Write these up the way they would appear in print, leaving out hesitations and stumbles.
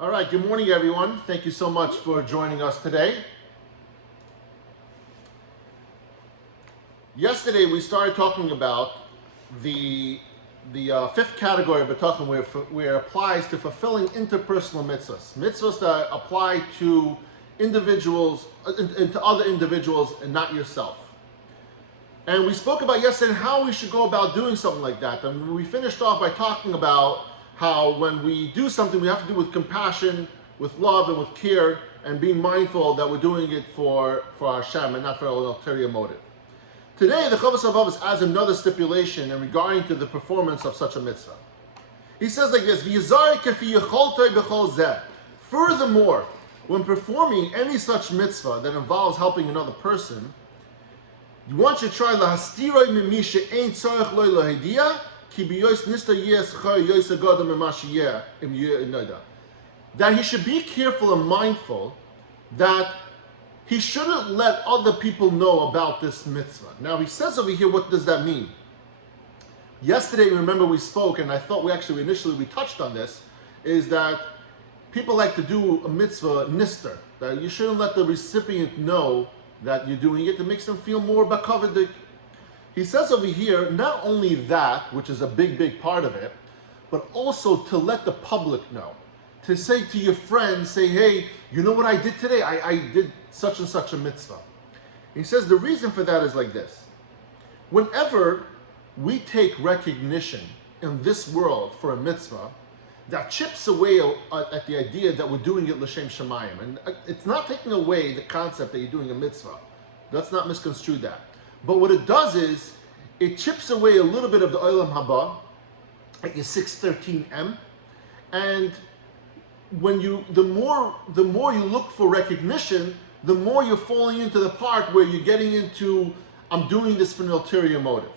All right, good morning, everyone. Thank you so much for joining us today. Yesterday, we started talking about the fifth category of Bitachon, where it applies to fulfilling interpersonal mitzvos. Mitzvos that apply to individuals, and to other individuals, and not yourself. And we spoke about yesterday how we should go about doing something like that. And we finished off by talking about how when we do something, we have to do with compassion, with love, and with care, and being mindful that we're doing it for Hashem and not for an ulterior motive. Today, the Rav Av adds another stipulation in regarding to the performance of such a mitzvah. He says like this: furthermore, when performing any such mitzvah that involves helping another person, you want to try that he should be careful and mindful that he shouldn't let other people know about this mitzvah. Now he says over here, what does that mean? Yesterday, remember we spoke, and I thought we touched on this, is that people like to do a mitzvah nister, that you shouldn't let the recipient know that you're doing it. It makes them feel more bakavadik. He says over here, not only that, which is a big part of it, but also to let the public know. To say to your friends, say, hey, you know what I did today? I did such and such a mitzvah. He says the reason for that is like this. Whenever we take recognition in this world for a mitzvah, that chips away at the idea that we're doing it l'shem shamayim. And it's not taking away the concept that you're doing a mitzvah. Let's not misconstrue that. But what it does is, it chips away a little bit of the olam haba, at your 613M, and the more you look for recognition, the more you're falling into the part where you're getting into, I'm doing this for an ulterior motive.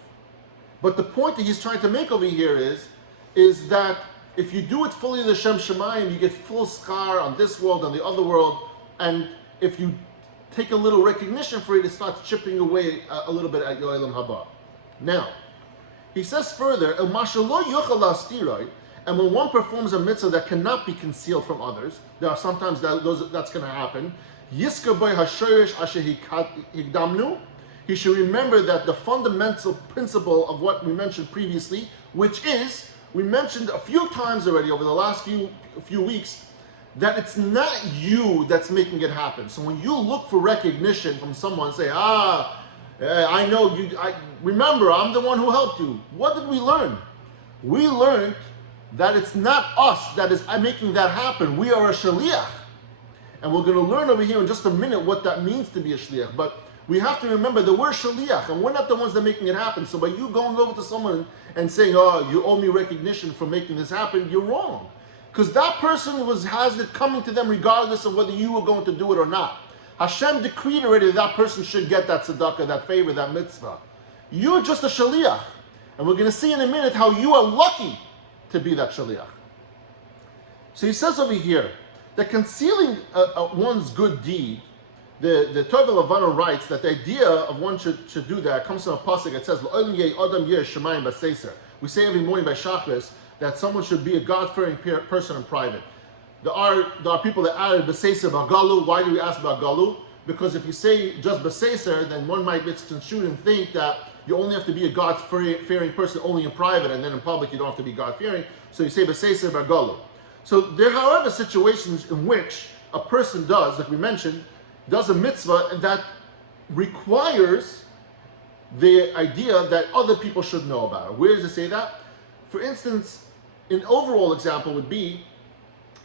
But the point that he's trying to make over here is that if you do it fully l'shem shamayim, you get full schar on this world and the other world, and if you take a little recognition for it, it starts chipping away a little bit at your olam haba. Now, he says further, and when one performs a mitzvah that cannot be concealed from others, there are sometimes that's going to happen. He should remember that the fundamental principle of what we mentioned previously, which is, we mentioned a few times already over the last few weeks, that it's not you that's making it happen. So when you look for recognition from someone, say, I know you, remember, I'm the one who helped you. What did we learn? We learned that it's not us that is making that happen. We are a shaliach. And we're going to learn over here in just a minute what that means to be a shaliach. But we have to remember that we're shaliach, and we're not the ones that are making it happen. So by you going over to someone and saying, oh, you owe me recognition for making this happen, you're wrong. Because that person has it coming to them regardless of whether you were going to do it or not. Hashem decreed already that person should get that tzedakah, that favor, that mitzvah. You're just a shaliach. And we're going to see in a minute how you are lucky to be that shaliach. So he says over here that concealing one's good deed, the Torah Levana writes that the idea of one should do that comes from a pasuk. It says, we say every morning by Shachris that someone should be a God-fearing person in private. There are people that added B'Seiser B'Galu. Why do we ask about Galu? Because if you say just B'Seiser, then one might misconstrue and think that you only have to be a God-fearing person only in private, and then in public you don't have to be God-fearing. So you say B'Seiser B'Galu. So there are, however, situations in which a person does, like we mentioned, does a mitzvah that requires the idea that other people should know about it. Where does it say that? For instance, an overall example would be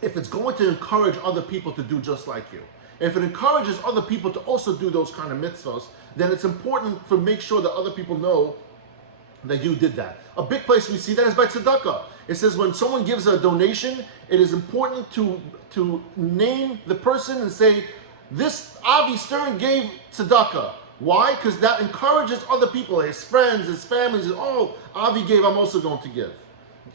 if it's going to encourage other people to do just like you. If it encourages other people to also do those kind of mitzvahs, then it's important to make sure that other people know that you did that. A big place we see that is by tzedakah. It says when someone gives a donation, it is important to name the person and say, this Avi Stern gave tzedakah. Why? Because that encourages other people, his friends, his families. Oh, Avi gave, I'm also going to give.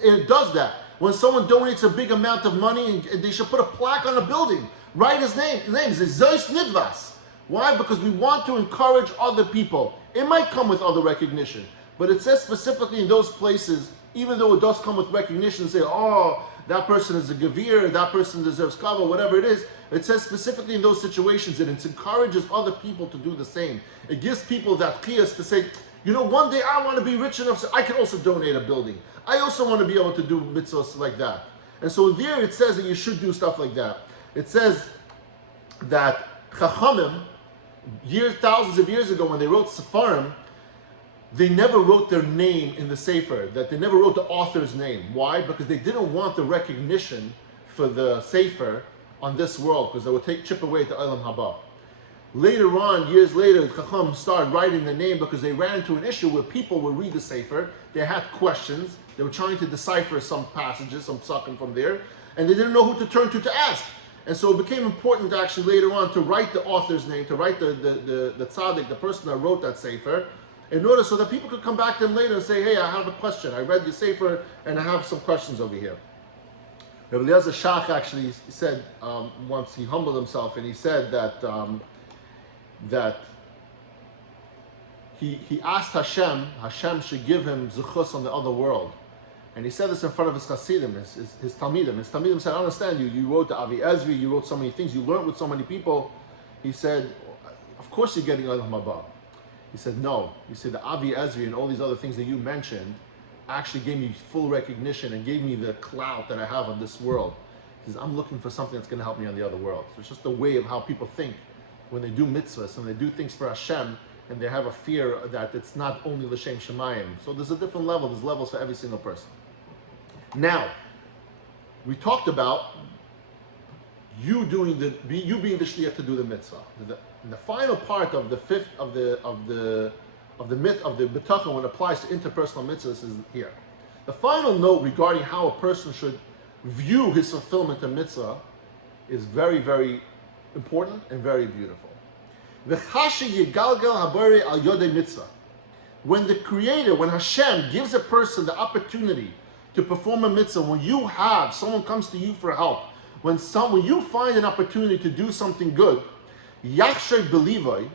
It does that. When someone donates a big amount of money, and they should put a plaque on a building, write his name. His name is Zeus Nidvas. Why? Because we want to encourage other people. It might come with other recognition, but it says specifically in those places, even though it does come with recognition, say, oh, that person is a gevir, that person deserves kavod, whatever it is. It says specifically in those situations, and it encourages other people to do the same. It gives people that chiyas to say, you know, one day I want to be rich enough so I can also donate a building. I also want to be able to do mitzvahs like that. And so there it says that you should do stuff like that. It says that Chachamim, thousands of years ago when they wrote Sefarim, they never wrote their name in the Sefer, that they never wrote the author's name. Why? Because they didn't want the recognition for the Sefer on this world, because they would chip away to Olam Haba. Later on, years later, Chacham started writing the name because they ran into an issue where people would read the Sefer, they had questions, they were trying to decipher some passages, some psukim from there, and they didn't know who to turn to ask. And so it became important actually later on to write the author's name, to write the tzaddik, the person that wrote that Sefer, in order so that people could come back to him later and say, hey, I have a question. I read the Sefer and I have some questions over here. Rav Eliezer Shach actually said once, he humbled himself and he said that he asked Hashem should give him zechus on the other world. And he said this in front of his Hasidim, his Talmidim. His Talmidim said, I understand you. You wrote the Avi Ezri, you wrote so many things, you learned with so many people. He said, of course you're getting Olam Haba. He said, no. He said, the Avi Ezri and all these other things that you mentioned actually gave me full recognition and gave me the clout that I have on this world. He says, I'm looking for something that's going to help me on the other world. So it's just the way of how people think when they do mitzvahs and they do things for Hashem, and they have a fear that it's not only l'shem shemayim. So there's a different level. There's levels for every single person. Now, we talked about you being the shliach to do the mitzvah. The final part of the fifth of the Bitachon, when it applies to interpersonal mitzvahs, is here. The final note regarding how a person should view his fulfillment of mitzvah is very, very important and very beautiful. When the Creator, when Hashem gives a person the opportunity to perform a mitzvah, when someone comes to you for help, when you find an opportunity to do something good, yachshay belivai,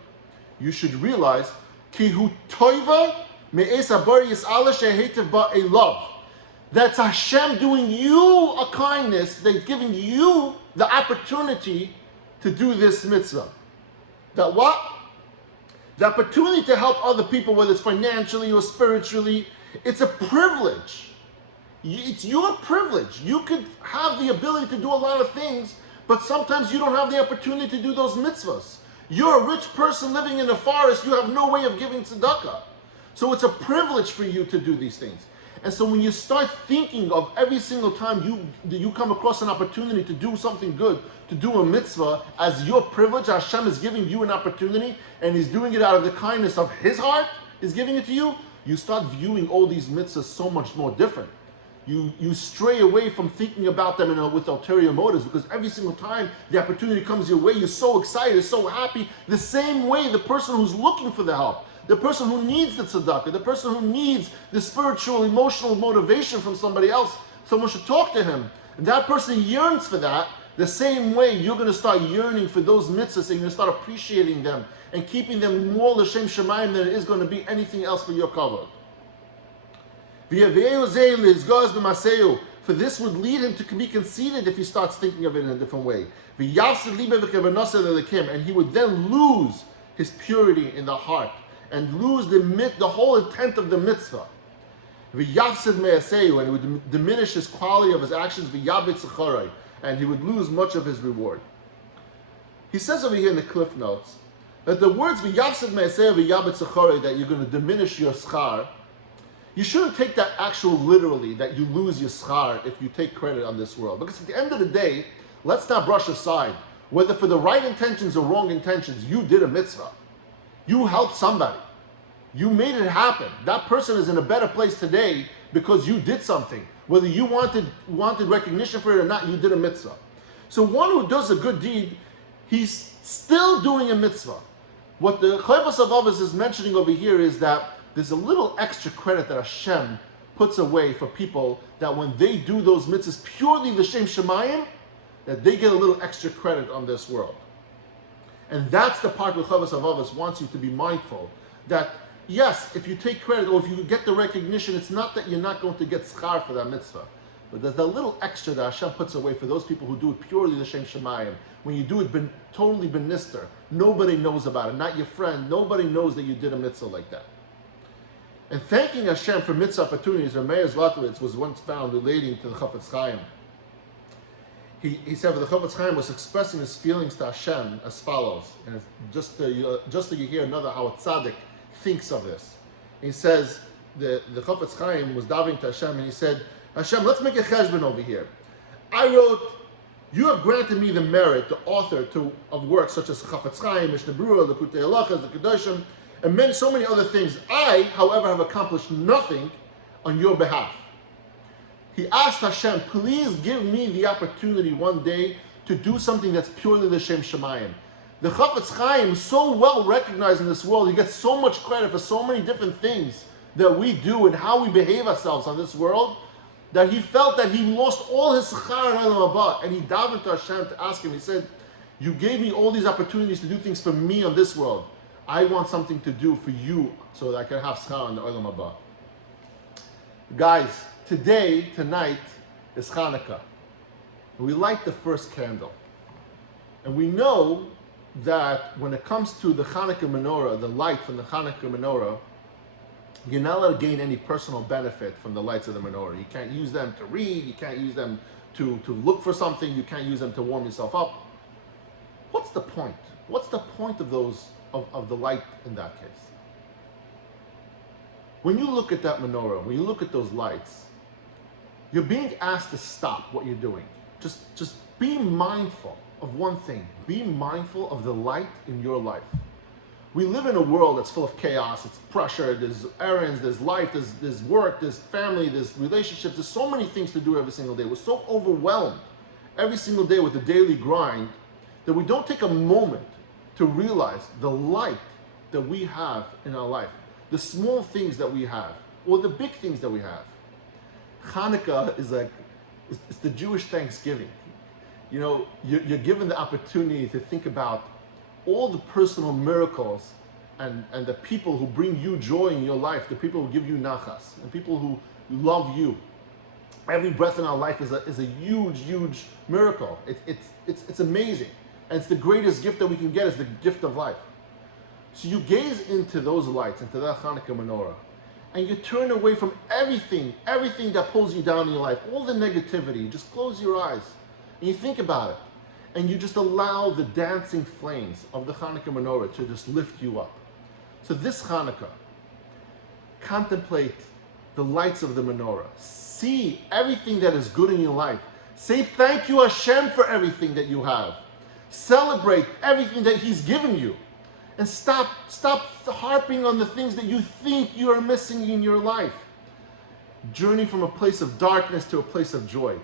you should realize kihu toiva me'es habari yis'ala shehetiv ba'elav. That's Hashem doing you a kindness, that's giving you the opportunity to do this mitzvah. That what? The opportunity to help other people, whether it's financially or spiritually, it's a privilege. It's your privilege. You could have the ability to do a lot of things, but sometimes you don't have the opportunity to do those mitzvahs. You're a rich person living in the forest, you have no way of giving tzedakah. So it's a privilege for you to do these things. And so when you start thinking of every single time you come across an opportunity to do something good, to do a mitzvah, as your privilege, Hashem is giving you an opportunity, and He's doing it out of the kindness of His heart, is giving it to you, you start viewing all these mitzvahs so much more different. You stray away from thinking about them with ulterior motives, because every single time the opportunity comes your way, you're so excited, so happy. The same way the person who's looking for the help, the person who needs the tzedakah, the person who needs the spiritual, emotional motivation from somebody else, someone should talk to him. And that person yearns for that. The same way you're going to start yearning for those mitzvahs, and you're going to start appreciating them and keeping them more l'shem shemayim than it is going to be anything else for your kavod. For this would lead him to be conceited if he starts thinking of it in a different way. And he would then lose his purity in the heart and lose the whole intent of the mitzvah. And he would diminish his quality of his actions, and he would lose much of his reward. He says over here in the cliff notes that the words that you're going to diminish your schar, you shouldn't take that actual literally, that you lose your schar if you take credit on this world. Because at the end of the day, let's not brush aside, whether for the right intentions or wrong intentions, you did a mitzvah. You helped somebody. You made it happen. That person is in a better place today because you did something. Whether you wanted recognition for it or not, you did a mitzvah. So one who does a good deed, he's still doing a mitzvah. What the Rav Av is mentioning over here is that there's a little extra credit that Hashem puts away for people, that when they do those mitzvahs purely l'shem shemayim, that they get a little extra credit on this world. And that's the part where Rav Av wants you to be mindful that, yes, if you take credit or if you get the recognition, it's not that you're not going to get schar for that mitzvah. But there's that little extra that Hashem puts away for those people who do it purely l'shem shamayim. When you do it totally benister, nobody knows about it, not your friend, nobody knows that you did a mitzvah like that. And thanking Hashem for mitzvah opportunities, Rameir Zlotowitz was once found relating to the Chafetz Chaim. He said that the Chafetz Chaim was expressing his feelings to Hashem as follows, and it's just so you hear another how a tzaddik thinks of this. He says the Chafetz Chaim was davening to Hashem, and he said, Hashem, let's make a cheshbon over here. I wrote, you have granted me the merit, the author of works such as Chafetz Chaim, Mishnah Berurah, Likutei Halachos, the Kedoshim, and so many other things. I, however, have accomplished nothing on your behalf. He asked Hashem, please give me the opportunity one day to do something that's purely l'shem shamayim. The Chafetz Chaim is so well recognized in this world. He gets so much credit for so many different things that we do and how we behave ourselves on this world, that he felt that he lost all his schar in Olam Haba, and he davened to Hashem to ask him. He said, you gave me all these opportunities to do things for me on this world. I want something to do for you so that I can have schar in the Olam Haba. Guys, tonight is Hanukkah. We light the first candle. And we know that when it comes to the Hanukkah menorah, the light from the Hanukkah menorah, you're not allowed to gain any personal benefit from the lights of the menorah. You can't use them to read, you can't use them to look for something, you can't use them to warm yourself up. What's the point? What's the point of the light in that case? When you look at that menorah, when you look at those lights, you're being asked to stop what you're doing. Just be mindful of one thing. Be mindful of the light in your life. We live in a world that's full of chaos, it's pressure, there's errands, there's life, there's work, there's family, there's relationships, there's so many things to do every single day. We're so overwhelmed every single day with the daily grind that we don't take a moment to realize the light that we have in our life, the small things that we have, or the big things that we have. Hanukkah is it's the Jewish Thanksgiving. You know, you're given the opportunity to think about all the personal miracles and the people who bring you joy in your life, the people who give you nachas, and people who love you. Every breath in our life is a huge, huge miracle. It's amazing. And it's the greatest gift that we can get, is the gift of life. So you gaze into those lights, into that Hanukkah menorah, and you turn away from everything that pulls you down in your life, all the negativity. You just close your eyes and you think about it. And you just allow the dancing flames of the Hanukkah menorah to just lift you up. So this Hanukkah, contemplate the lights of the menorah. See everything that is good in your life. Say thank you Hashem for everything that you have. Celebrate everything that He's given you. And stop harping on the things that you think you are missing in your life. Journey from a place of darkness to a place of joy.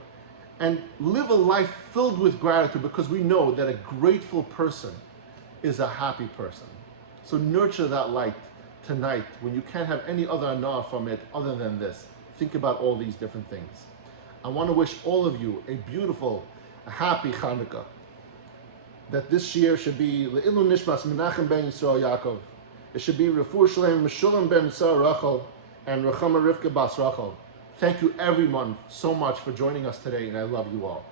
And live a life filled with gratitude, because we know that a grateful person is a happy person. So nurture that light tonight when you can't have any other anah from it other than this. Think about all these different things. I want to wish all of you a beautiful, happy Hanukkah. That this year should be Le'ilu Nishmas Menachem ben Yisrael Yaakov. It should be Refuah Shalem Meshulam ben Sarah Rachel and Rechama Rivka bas Rachel. Thank you everyone so much for joining us today, and I love you all.